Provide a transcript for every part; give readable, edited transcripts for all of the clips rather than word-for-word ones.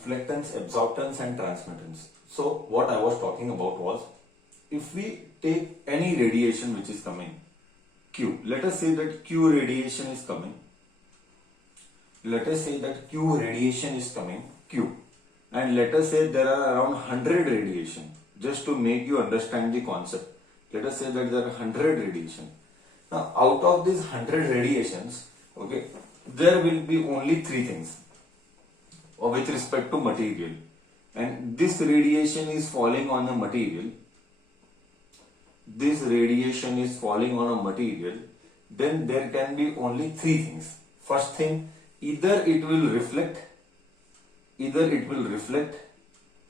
reflectance, absorptance and transmittance. So what I was talking about was, if we take any radiation which is coming, Q, let us say that Q radiation is coming. Let us say that Q radiation is coming, Q. And let us say there are around 100 radiation. Just to make you understand the concept. Let us say that there are 100 radiation. Now out of these 100 radiations, okay, there will be only three things with respect to material. And this radiation is falling on a material. This radiation is falling on a material. Then there can be only three things. First thing, either it will reflect.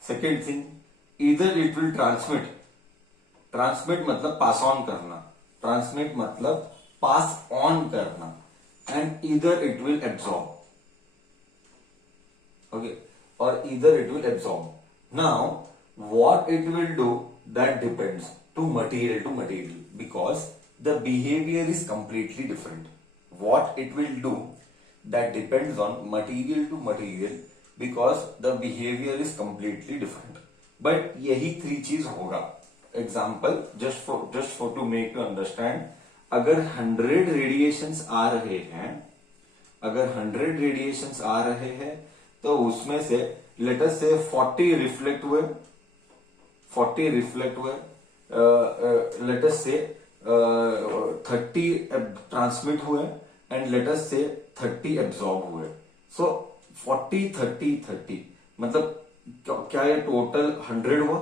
Second thing, either it will transmit. Transmit मतलब pass on करना. Transmit मतलब pass on करना. And either it will absorb. Okay, or either it will absorb. Now, what it will do, that depends to material, because the behavior is completely different. What it will do, that depends on material to material, because the behavior is completely different. But यही three चीज होगा. Example, just for to make you understand, अगर 100 radiations आ रहे हैं, तो उसमें से let us say 40 reflect हुए, let us say 30 ट्रांसमिट हुए, and let us say 30 absorb हुए. सो 40 30 30 मतलब क्या ये टोटल 100 हुआ?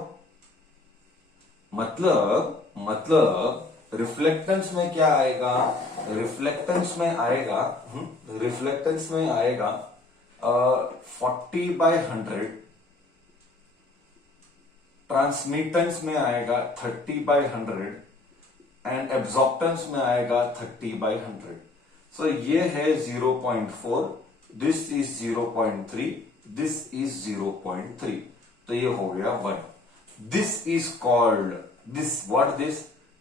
मतलब रिफ्लेक्टेंस में क्या आएगा? रिफ्लेक्टेंस में आएगा 40/100, ट्रांसमिटेंस में आएगा 30/100 एंड एब्जॉर्प्टेंस में आएगा 30/100. सो ये है 0.4, दिस इज 0.3, दिस इज 0.3, तो ये हो गया 1. This is called this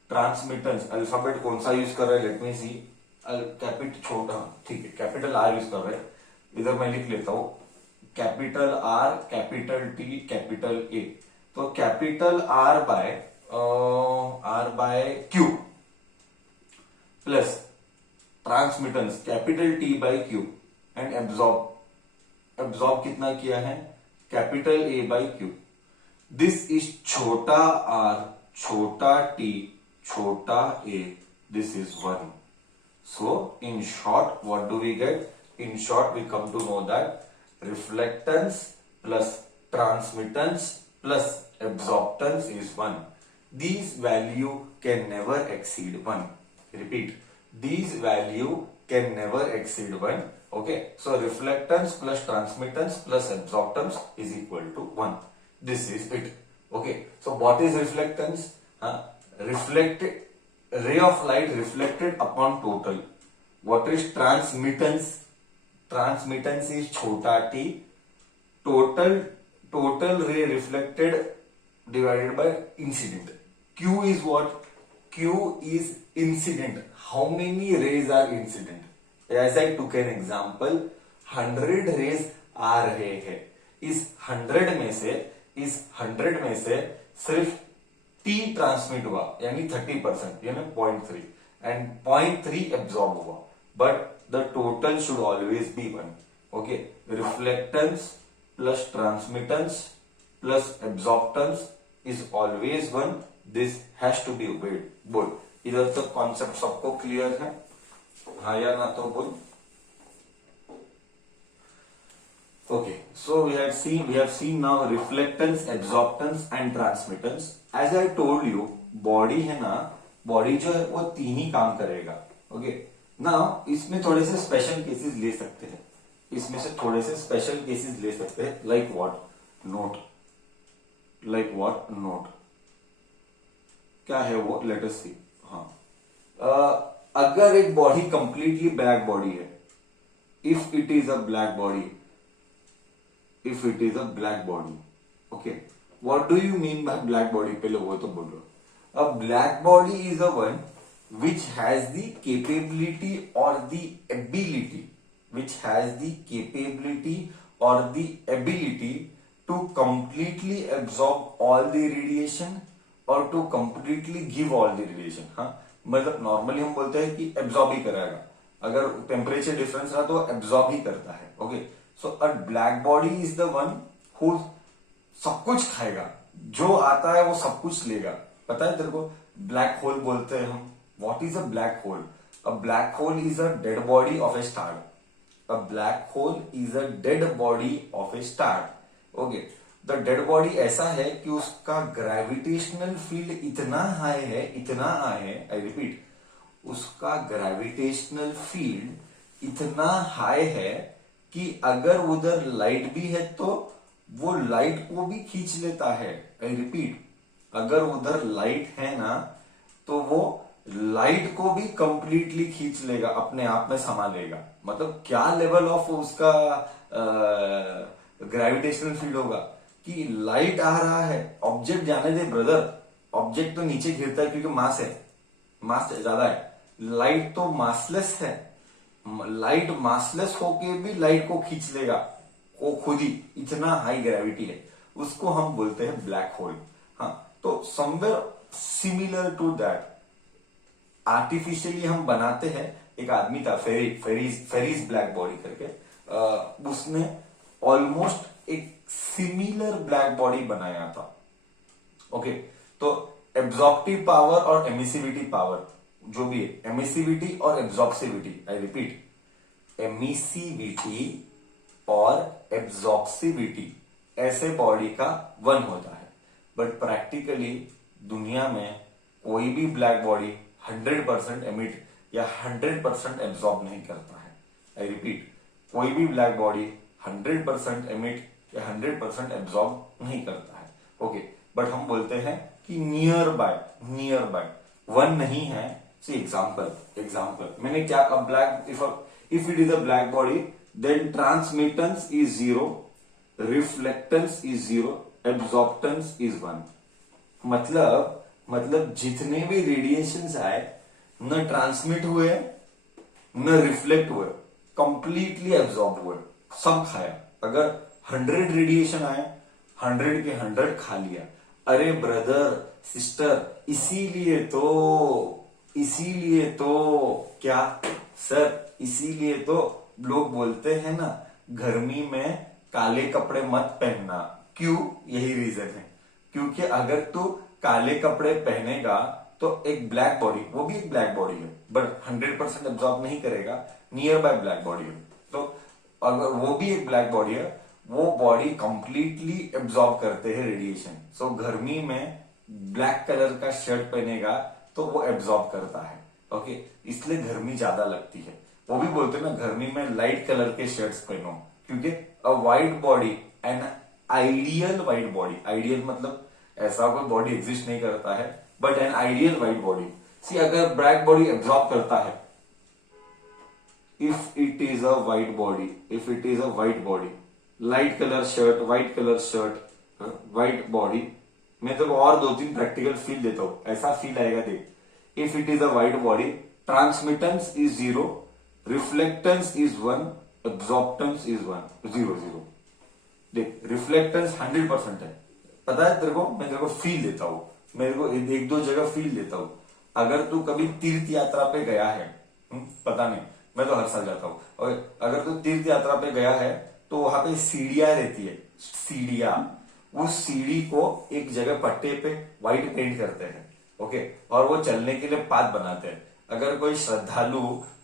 transmittance. Alphabet कौन सा यूज कर रहे हैं? लेट मी सी. कैपिटल छोटा, ठीक है, कैपिटल आर यूज कर रहे हैं. इधर मैं लिख लेता हूं, capital R, capital T, capital A. तो capital R by Q plus transmittance capital T by Q and absorb कितना किया है? Capital A by Q. This is छोटा आर, छोटा टी, छोटा ए. This is 1. So in short, what do we get? In short, we come to know that reflectance plus transmittance plus absorptance is 1. These value can never exceed 1. Repeat. These value can never exceed 1. Okay. So reflectance plus transmittance plus absorptance is equal to 1. This is it. Okay. So what is reflectance? Ray of light reflected upon total. What is transmittance? Transmittance is छोटा t. Total ray reflected divided by incident. Q is what? Q is incident. How many rays are incident? As I took an example, 100 rays आ रहे हैं. इस 100 में से सिर्फ T transmit हुआ, यानी 30%, यानी 0.3, एंड 0.3 एब्जॉर्ब हुआ. But the total should always be 1. Okay, reflectance plus transmittance plus absorptance is always 1. This has to be obeyed. बोल, इधर तक कॉन्सेप्ट सबको क्लियर है? हाँ या ना तो बोल. Okay, so we have seen now reflectance, absorptance and transmittance. As I told you, body है ना, body जो है वो तीन ही काम करेगा. Okay, now इसमें थोड़े से स्पेशल केसेस ले सकते हैं. Like what? Note. क्या है वो? Let us see. हाँ, अगर एक बॉडी कंप्लीटली ब्लैक बॉडी है, if it is a black body, okay, what do you mean by black body? पहले वो तो बोलो. A black body is a one which has the capability or the ability और the ability to completely absorb all the radiation और to completely give all the radiation. हाँ, मतलब normally हम बोलते हैं कि एब्जॉर्ब ही करेगा, अगर टेम्परेचर डिफरेंस रहा तो एब्जॉर्ब ही करता है। Okay, so a black body is the one who सब कुछ खाएगा, जो आता है वो सब कुछ लेगा। पता है तेरे को ब्लैक होल बोलते हैं हम। What is a black hole? A black hole is a dead body of A star. A black hole is a dead body of a star. Okay, the dead body ऐसा है कि उसका gravitational field इतना high है, इतना high है, I repeat, उसका gravitational field इतना हाई है कि अगर उधर लाइट भी है तो वो लाइट को भी खींच लेता है। आई रिपीट, अगर उधर लाइट है ना तो वो लाइट को भी कंप्लीटली खींच लेगा, अपने आप में समा लेगा। मतलब क्या लेवल ऑफ उसका ग्रेविटेशनल फील्ड होगा कि लाइट आ रहा है, ऑब्जेक्ट जाने दे ब्रदर, ऑब्जेक्ट तो नीचे गिरता है क्योंकि मास है, मास ज्यादा है, लाइट तो मासलेस है, लाइट मासलेस होके भी लाइट को खींच लेगा वो खुद ही, इतना हाई ग्रेविटी है, उसको हम बोलते हैं ब्लैक होल। हाँ, तो somewhere similar to that artificially हम बनाते हैं। एक आदमी था फेरीज ब्लैक बॉडी करके, उसने ऑलमोस्ट एक सिमिलर ब्लैक बॉडी बनाया था। ओके, तो एब्जॉर्प्टिव पावर और एमिसिविटी पावर जो भी है, एमिसिविटी और एब्जॉर्प्सिविटी, आई रिपीट, एमिसिविटी और एब्जॉर्प्सिविटी ऐसे बॉडी का वन होता है। बट प्रैक्टिकली दुनिया में कोई भी ब्लैक बॉडी 100% एमिट या 100% एब्जॉर्ब नहीं करता है। आई रिपीट, कोई भी ब्लैक बॉडी 100% एमिट या 100% एब्जॉर्ब नहीं करता है। ओके, बट हम बोलते हैं कि नियर बाय वन नहीं है। सी एग्जाम्पल मैंने क्या, अब black, if it is a black body then transmittance is 0, reflectance is 0, absorptance is 1। मतलब जितने भी रेडिएशंस आए न ट्रांसमिट हुए न रिफ्लेक्ट हुए, कंप्लीटली एब्जॉर्ब हुए, सब खाया। अगर 100 रेडिएशन आए, 100 के 100 खा लिया। अरे ब्रदर सिस्टर, इसीलिए तो क्या सर, इसीलिए तो लोग बोलते हैं ना गर्मी में काले कपड़े मत पहनना। क्यों? यही रीजन है, क्योंकि अगर तू काले कपड़े पहनेगा तो एक ब्लैक बॉडी, वो भी एक ब्लैक बॉडी है बट 100% एब्जॉर्ब नहीं करेगा, नियर बाय ब्लैक बॉडी है। तो अगर वो भी एक ब्लैक बॉडी है, वो बॉडी कंप्लीटली एब्जॉर्ब करते हैं रेडिएशन। सो गर्मी में ब्लैक कलर का शर्ट पहनेगा तो वो एब्जॉर्ब करता है। ओके, इसलिए गर्मी ज्यादा लगती है। वो भी बोलते हैं ना गर्मी में लाइट कलर के शर्ट्स पहनो, क्योंकि a white body, an ideal white body, ideal मतलब ऐसा कोई बॉडी एग्जिस्ट नहीं करता है, but an ideal white body, see अगर ब्लैक बॉडी एब्जॉर्ब करता है, if it is a white body, light colour shirt, white colour shirt, white body, मैं तो और 2-3 प्रैक्टिकल फील देता हूं, ऐसा फील आएगा देख। If it is a white body, transmittance is 0, reflectance is 1, absorptance is 1, 0 देख, रिफ्लेक्टेंस 100% है। पता है तेरे को, मैं तेरे को फील देता हूं, मेरे को 1-2 जगह फील देता हूं। अगर तू कभी तीर्थ यात्रा पे गया है, पता नहीं, मैं तो हर साल जाता हूं, और अगर तू तीर्थ यात्रा पे गया है तो वहां पे सीढ़ियां रहती है, सीढ़ियां, उस सीढ़ी को एक जगह पट्टे पे व्हाइट पेंट करते हैं। ओके, और वो चलने के लिए पाथ बनाते हैं। अगर कोई श्रद्धालु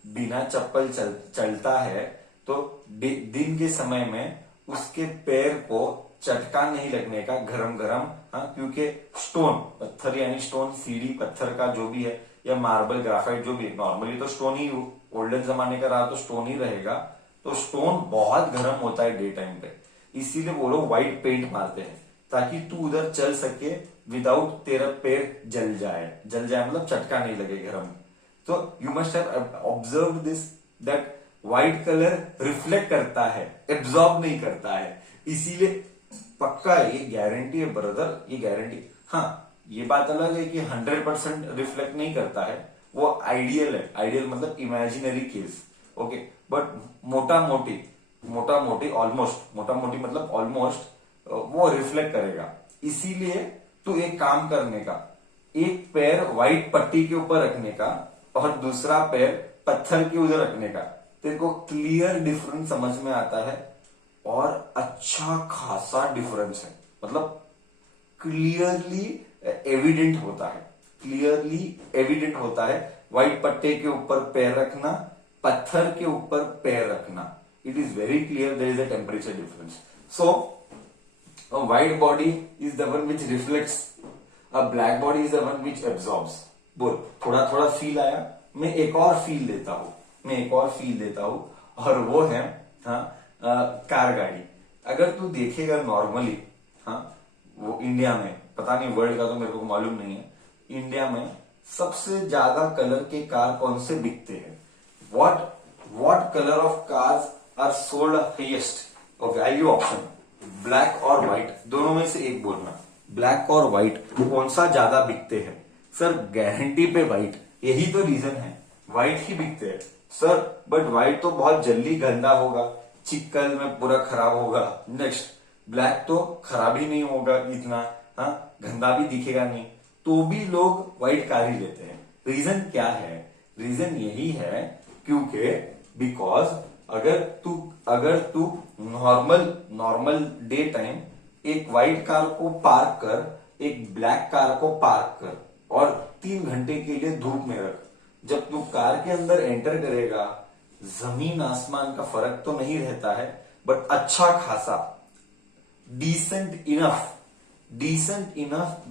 बिना चप्पल चलता है तो दिन के समय में उसके पैर को चटका नहीं लगने का, गरम, हाँ, क्योंकि स्टोन, पत्थर यानी स्टोन, सीढ़ी पत्थर का जो भी है, या मार्बल ग्राफाइट जो भी है, नॉर्मली तो स्टोन ही, ओल्डन जमाने का रहा तो स्टोन ही रहेगा, तो स्टोन बहुत गर्म होता है डे टाइम पे, इसीलिए वो लोग व्हाइट पेंट मारते हैं ताकि तू उधर चल सके विदाउट तेरा पैर जल जाए मतलब चटका नहीं लगे गर्म। तो you must have observe this, that white colour reflect करता है, एब्जॉर्ब नहीं करता है, इसीलिए पक्का ये गारंटी है ब्रदर, ये गारंटी। हाँ, ये बात अलग है कि 100% रिफ्लेक्ट नहीं करता है, वो आइडियल है, आइडियल मतलब इमेजिनरी केस। ओके, बट मोटा मोटी मोटा मोटी ऑलमोस्ट, मोटा मोटी मतलब ऑलमोस्ट वो रिफ्लेक्ट करेगा। इसीलिए तू एक काम करने का, एक पैर व्हाइट पट्टी के ऊपर रखने का और दूसरा पैर पत्थर के उधर रखने का, तेरे को क्लियर डिफरेंस समझ में आता है और अच्छा खासा डिफरेंस है, मतलब क्लियरली एविडेंट होता है, क्लियरली एविडेंट होता है। व्हाइट पट्टे के ऊपर पैर रखना, पत्थर के ऊपर पैर रखना, it is very clear there is a temperature difference. So a white body is the one which reflects, a black body is the one which absorbs. बोल, थोड़ा थोड़ा फील आया? मैं एक और फील देता हूं, मैं एक और फील देता हूं, और वो है कार गाड़ी। अगर तू देखेगा नॉर्मली, वो इंडिया में, पता नहीं वर्ल्ड का तो मेरे को मालूम नहीं है, इंडिया में सबसे ज्यादा कलर के कार कौन से बिकते हैं? What colour of cars are sold highest? Okay, I you option, black और व्हाइट, दोनों में से एक बोलना। ब्लैक और व्हाइट कौन सा ज्यादा बिकते हैं? सर गारंटी पे व्हाइट, यही तो रीजन है, व्हाइट ही बिकते हैं सर। बट व्हाइट तो बहुत जल्दी गंदा होगा, चिक्कल में पूरा खराब होगा। नेक्स्ट, ब्लैक तो खराब ही नहीं होगा इतना, गंदा भी दिखेगा नहीं, तो भी लोग व्हाइट कार ही लेते हैं। रीजन क्या है? रीजन यही है क्योंकि बिकॉज अगर तू नॉर्मल डे टाइम एक व्हाइट कार को पार्क कर, एक ब्लैक कार को पार्क कर और 3 घंटे के लिए धूप में रख। जब तू कार के अंदर एंटर करेगा, जमीन आसमान का फर्क तो नहीं रहता है, बट अच्छा खासा decent enough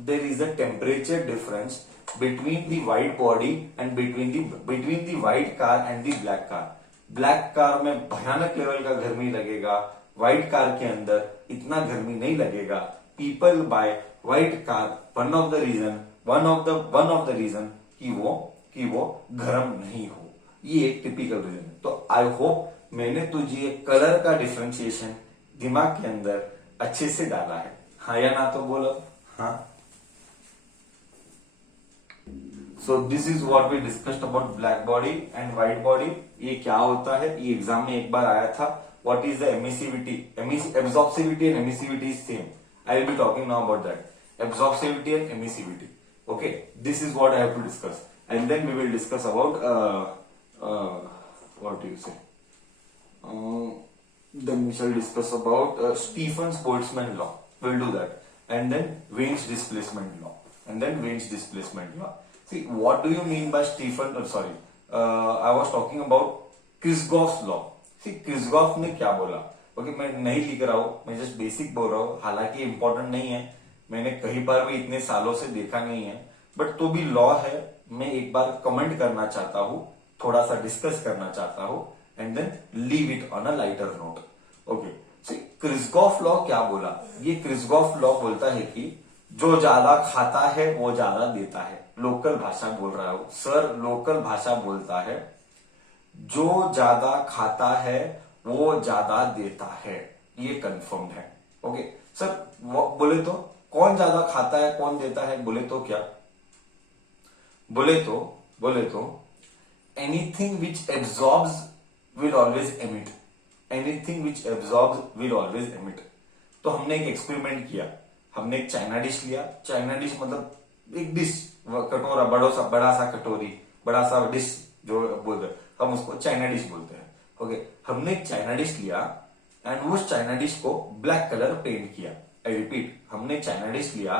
there is a temperature difference between the white body and between the white car and the black car. Black car में भयानक लेवल का गर्मी लगेगा, व्हाइट कार के अंदर इतना गर्मी नहीं लगेगा। People buy white car, one of the reason कि वो गर्म नहीं हो, ये एक टिपिकल रीजन है। तो आई होप मैंने तुझे कलर का डिफरेंशिएशन दिमाग के अंदर अच्छे से डाला है, हाँ या ना? तो बोलो हाँ। So this is what we discussed about black body and white body. ये क्या होता है, ये एग्जाम में एक बार आया था। What is the emissivity? Absorptivity and emissivity is same. I will be talking now about that, absorptivity and emissivity. Okay, this is what I have to discuss and then we will discuss about what you say then we shall discuss about Stephen's Boltzmann law. We'll do that. And then Wein's displacement law. See, what do you mean by I was talking about Kirchhoff's law. See, Kirchhoff ने क्या बोला? Okay, मैं नहीं लिख रहा हूं, मैं just basic बोल रहा हूं, हालांकि इंपॉर्टेंट नहीं है, मैंने कहीं पर भी इतने सालों से देखा नहीं है, बट तो भी लॉ है। मैं एक बार कमेंट करना चाहता हूं, थोड़ा सा डिस्कस करना चाहता हूं, and then leave it on a lighter note. Okay, Kirchhoff law क्या बोला? ये क्रिस्गॉफ लॉ बोलता है कि जो ज्यादा खाता है वो ज्यादा देता है। लोकल भाषा बोल रहा हूं सर, लोकल भाषा बोलता है, जो ज्यादा खाता है वो ज्यादा देता है, ये कंफर्म्ड है। ओके सर, बोले तो कौन ज्यादा खाता है कौन देता है? बोले तो क्या? बोले तो anything which absorbs will always emit, anything which absorbs will always emit। तो हमने एक एक्सपेरिमेंट किया, हमने एक चाइना डिश लिया। चाइना डिश मतलब एक डिश, कटोरा, बड़ा सा कटोरी, बड़ा सा डिश जो बोलते हैं, हम उसको चाइना डिश बोलते हैं। ओके, हमने एक चाइना डिश लिया एंड उस चाइना डिश को ब्लैक कलर पेंट किया। आई रिपीट, हमने चाइना डिश लिया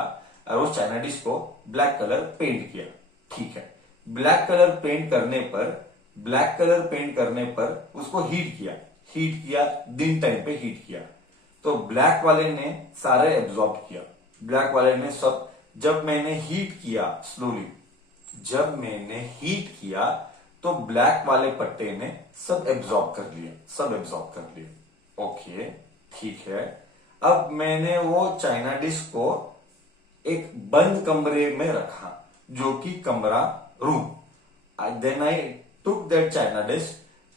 और उस चाइना डिश को ब्लैक कलर पेंट किया। ठीक है, ब्लैक कलर पेंट करने पर उसको हीट किया, दिन टाइम पे हीट किया, तो ब्लैक वाले ने सारे एब्जॉर्ब किया, ब्लैक वाले ने सब। जब मैंने हीट किया स्लोली, तो ब्लैक वाले पट्टे ने सब एब्जॉर्ब कर लिया। ओके ठीक है, अब मैंने वो चाइना डिश को एक बंद कमरे में रखा, जो कि कमरा room. Then I took that china dish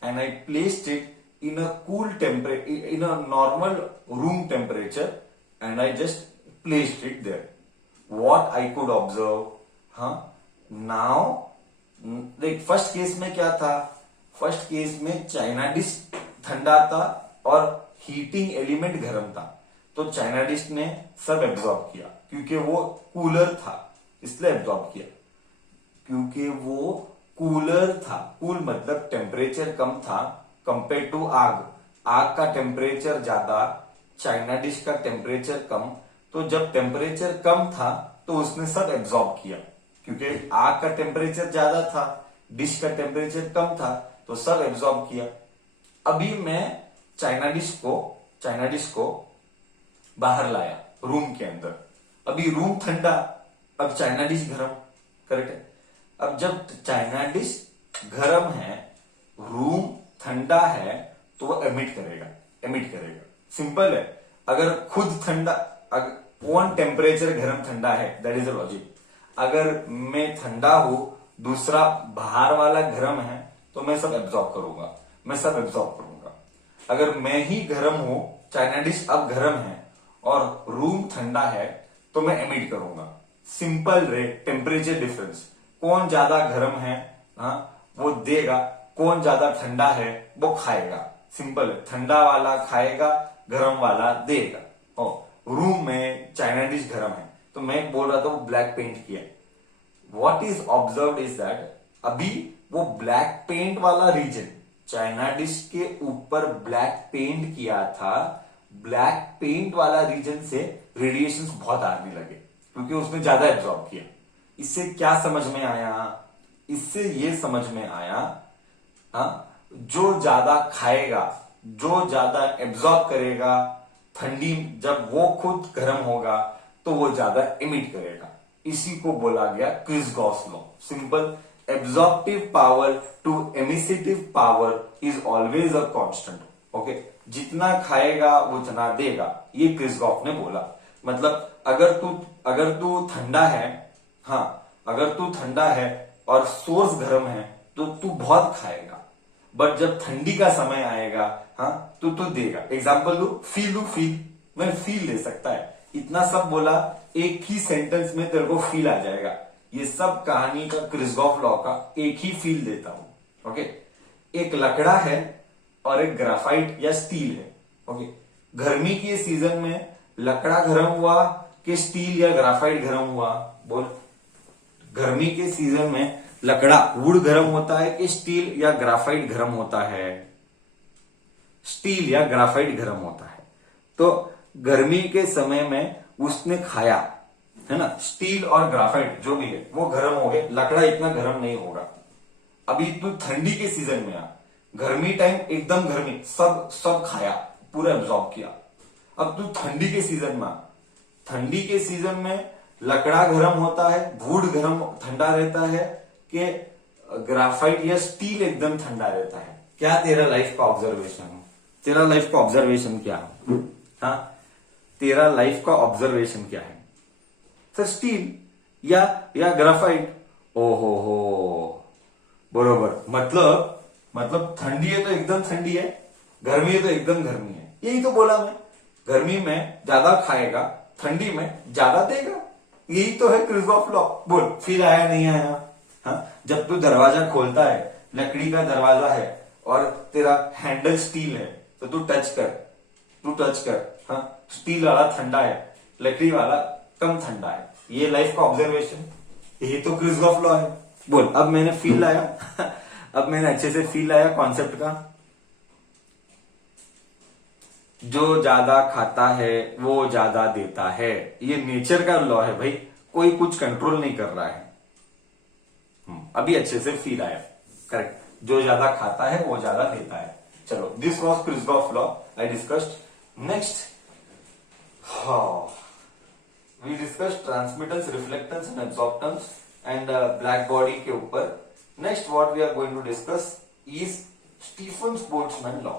and I placed it in a cool temperature, in a normal room temperature, and I just placed it there. What I could observe, now देख, first case में क्या था? First case में China dish ठंडा था और heating element गर्म था, तो चाइना डिश ने सब एब्जॉर्ब किया, क्योंकि वो कूलर था इसलिए एब्जॉर्ब किया, क्योंकि वो कूलर था। कूल मतलब टेम्परेचर कम था कंपेयर टू आग। आग का टेम्परेचर ज्यादा, चाइना डिश का टेम्परेचर कम, तो जब टेम्परेचर कम था तो उसने सब एब्जॉर्ब किया, क्योंकि आग का टेम्परेचर ज्यादा था, डिश का टेम्परेचर कम था, तो सब एब्जॉर्ब किया। अभी मैं चाइना डिश को बाहर लाया रूम के अंदर। अभी रूम ठंडा, अब चाइना डिश गरम, करेक्ट है। अब जब चाइना डिश गरम है, रूम ठंडा है, तो वो एमिट करेगा। सिंपल है। अगर खुद ठंडा, अगर ओन टेम्परेचर गरम ठंडा है, दैट इज द लॉजिक। अगर मैं ठंडा हूं, दूसरा बाहर वाला गरम है, तो मैं सब एब्जॉर्ब करूंगा। अगर मैं ही गरम हूं, चाइना डिश अब गरम है और रूम ठंडा है, तो मैं एमिट करूंगा। सिंपल रे, टेम्परेचर डिफरेंस, कौन ज्यादा गर्म है वो देगा, कौन ज्यादा ठंडा है वो खाएगा। सिंपल है, ठंडा वाला खाएगा, गर्म वाला देगा। रूम में चाइना डिश गर्म है, तो मैं बोल रहा था वो ब्लैक पेंट किया। What is observed is that अभी वो ब्लैक पेंट वाला रीजन, चाइना डिश के ऊपर ब्लैक पेंट किया था, ब्लैक पेंट वाला रीजन से रेडिएशंस बहुत आने लगे, क्योंकि उसने ज्यादा एब्जॉर्ब किया। इससे क्या समझ में आया? इससे ये समझ में आया, जो ज्यादा खाएगा, जो ज्यादा एब्जॉर्ब करेगा, ठंडी जब वो खुद गर्म होगा तो वो ज्यादा इमिट करेगा। इसी को बोला गया Kirchhoff law. Simple, absorptive power to emissive power is always a constant. Okay, जितना खाएगा उतना देगा, ये क्रिस्गॉफ ने बोला। मतलब अगर तू ठंडा है, अगर तू ठंडा है और सोर्स गर्म है, तो तू बहुत खाएगा, बट जब ठंडी का समय आएगा तो तू देगा। एग्जाम्पल दू, फील मैं फील ले सकता है, इतना सब बोला, एक ही सेंटेंस में तेरे को फील आ जाएगा। ये सब कहानी का क्रिस्गॉफ लॉ का एक ही फील देता हूं। ओके, एक लकड़ा है और एक ग्राफाइट या स्टील है। ओके, गर्मी के सीजन में लकड़ा गर्म हुआ कि स्टील या ग्राफाइट गर्म हुआ? बोल। गर्मी के सीजन में लकड़ा वुड गर्म होता है कि स्टील या ग्राफाइट गर्म होता है? स्टील या ग्राफाइट गर्म होता है। तो गर्मी के समय में उसने खाया, है ना, स्टील और ग्राफाइट जो भी है वो गर्म हो गए, लकड़ा इतना गर्म नहीं होगा। अभी तू ठंडी के सीजन में आ, गर्मी टाइम एकदम गर्मी, सब खाया, पूरा एब्जॉर्ब किया। अब तू ठंडी के सीजन में आ, ठंडी के सीजन में लकड़ा गर्म होता है, वुड गर्म ठंडा रहता है कि ग्राफाइट या स्टील एकदम ठंडा रहता है? क्या तेरा लाइफ का ऑब्जर्वेशन है? तेरा लाइफ का ऑब्जर्वेशन क्या है? तेरा लाइफ का ऑब्जर्वेशन क्या है? सर स्टील या ग्राफाइट। ओहो हो, बरोबर। मतलब ठंडी है तो एकदम ठंडी है, गर्मी है तो एकदम गर्मी है। यही तो बोला मैं, गर्मी में ज्यादा खाएगा, ठंडी में ज्यादा देगा। यही तो है क्रिस्गॉफ लॉ। बोल, फील आया नहीं आया? जब तू दरवाजा खोलता है, लकड़ी का दरवाजा है और तेरा हैंडल स्टील है, तो तू टच कर, स्टील वाला ठंडा है, लकड़ी वाला कम ठंडा है। ये लाइफ का ऑब्जर्वेशन, यही तो क्रिस्गॉफ लॉ है। बोल, अब मैंने फील लाया अब मैंने अच्छे से फील लाया कॉन्सेप्ट का। जो ज्यादा खाता है वो ज्यादा देता है, ये नेचर का लॉ है भाई, कोई कुछ कंट्रोल नहीं कर रहा है। अभी अच्छे से फील आया, करेक्ट। जो ज्यादा खाता है वो ज्यादा देता है। चलो, this was Kirchhoff law I discussed. Next, we discussed transmittance, reflectance and absorptance and black body के ऊपर। Next what we are going to discuss is Stefan Boltzmann law.